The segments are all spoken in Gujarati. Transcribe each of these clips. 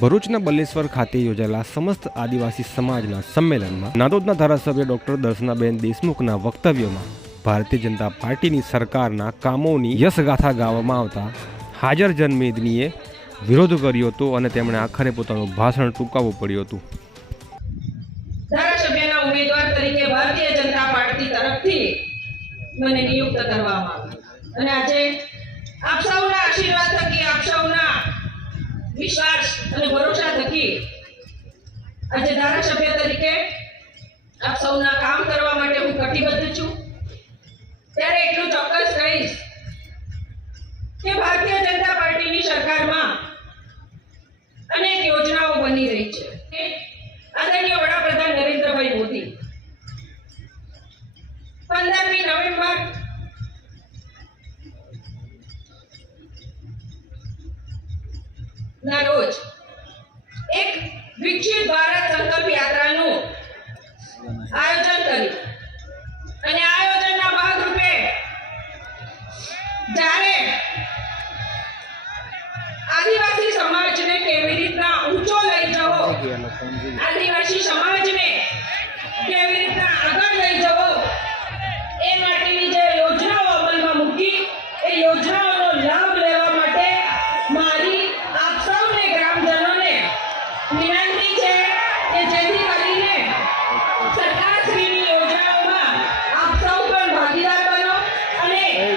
ભરૂચના બલ્લેશ્વર ખાતે યોજાયેલા સમસ્ત આદિવાસી સમાજના સંમેલનમાં નાદોદના ધારાસભ્ય ડોક્ટર દર્શનાબેન દેશમુખના વક્તવ્યોમાં ભારતીય જનતા પાર્ટીની સરકારના કામોની યશગાથા ગાવામાં આવતા હાજર જનમેદનીએ વિરોધ કર્યો હતો અને તેમણે આખરે પોતાનું ભાષણ ટૂંકાવવું પડ્યું હતું. ધારાસભ્યના ઉમેદવાર તરીકે ભારતીય જનતા પાર્ટી તરફથી મને નિયુક્ત કરવામાં આવી અને આજે આપ સૌના આશીર્વાદ થકી આપ સૌના વિશ્વાસ અને ભરોસા થકી આજે ધારાસભ્ય તરીકે આપ સૌના કામ કરવા માટે હું કટિબદ્ધ છું. ત્યારે એટલું ચોક્કસ કહીશ કે ભારતીય જનતા પાર્ટીની સરકારમાં ના રોજ. એક વિકસિત ભારત સંકલ્પ યાત્રાનું આયોજન કર્યું.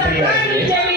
three, I.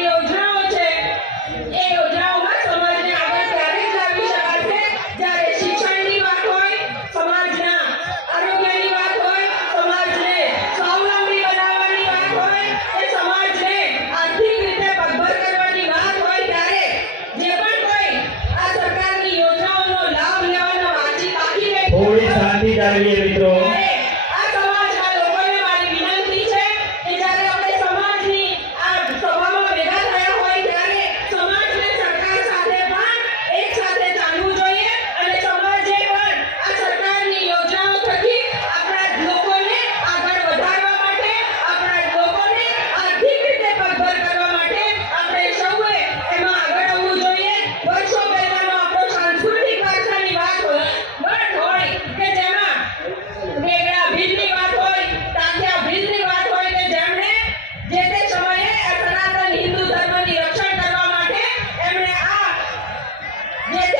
Yeah.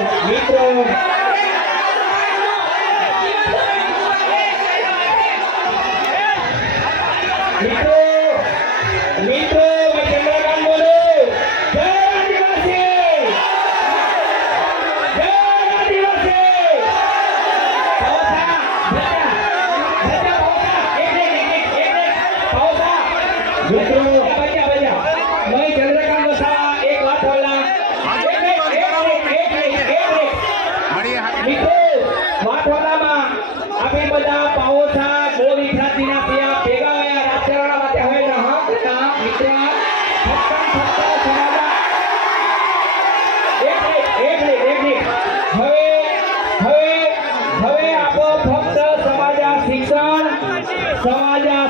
મિત્રો મિત્રો માથવાડામાં આપણે હતા હવે હવે હવે આપણો ફક્ત સમાજા શિક્ષણ સમાજા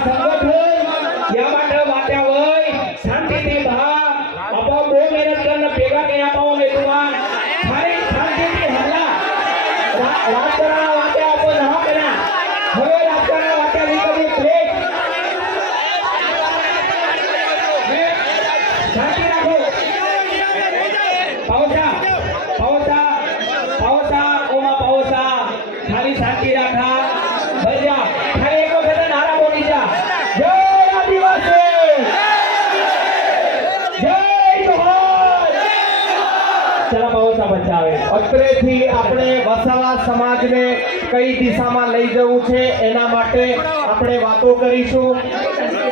ક્ષેત્રેથી આપણે વસાવા સમાજને કઈ દિશામાં લઈ જવું છે એના માટે આપણે વાતો કરીશું,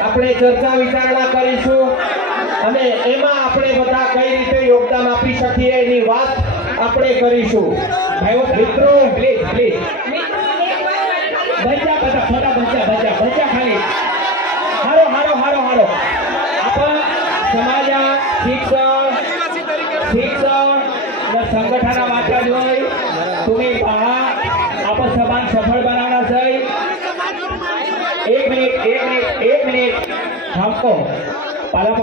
આપણે ચર્ચા વિચારણા કરીશું અને એમાં આપણે બધા કઈ રીતે યોગદાન આપી શકીએ એની વાત આપણે કરીશું. ભાઈઓ, મિત્રો, પ્લીઝ પ્લીઝ. ભજા બધા બધા ભજા ભજા ભજા ખાલી. હારો હારો હારો હારો. આપણા સમાજ શિક્ષણ आपण समाज सफळ बनवणार છે एक मिनिट एक मिनिट एक मिनिट थांबतो पाला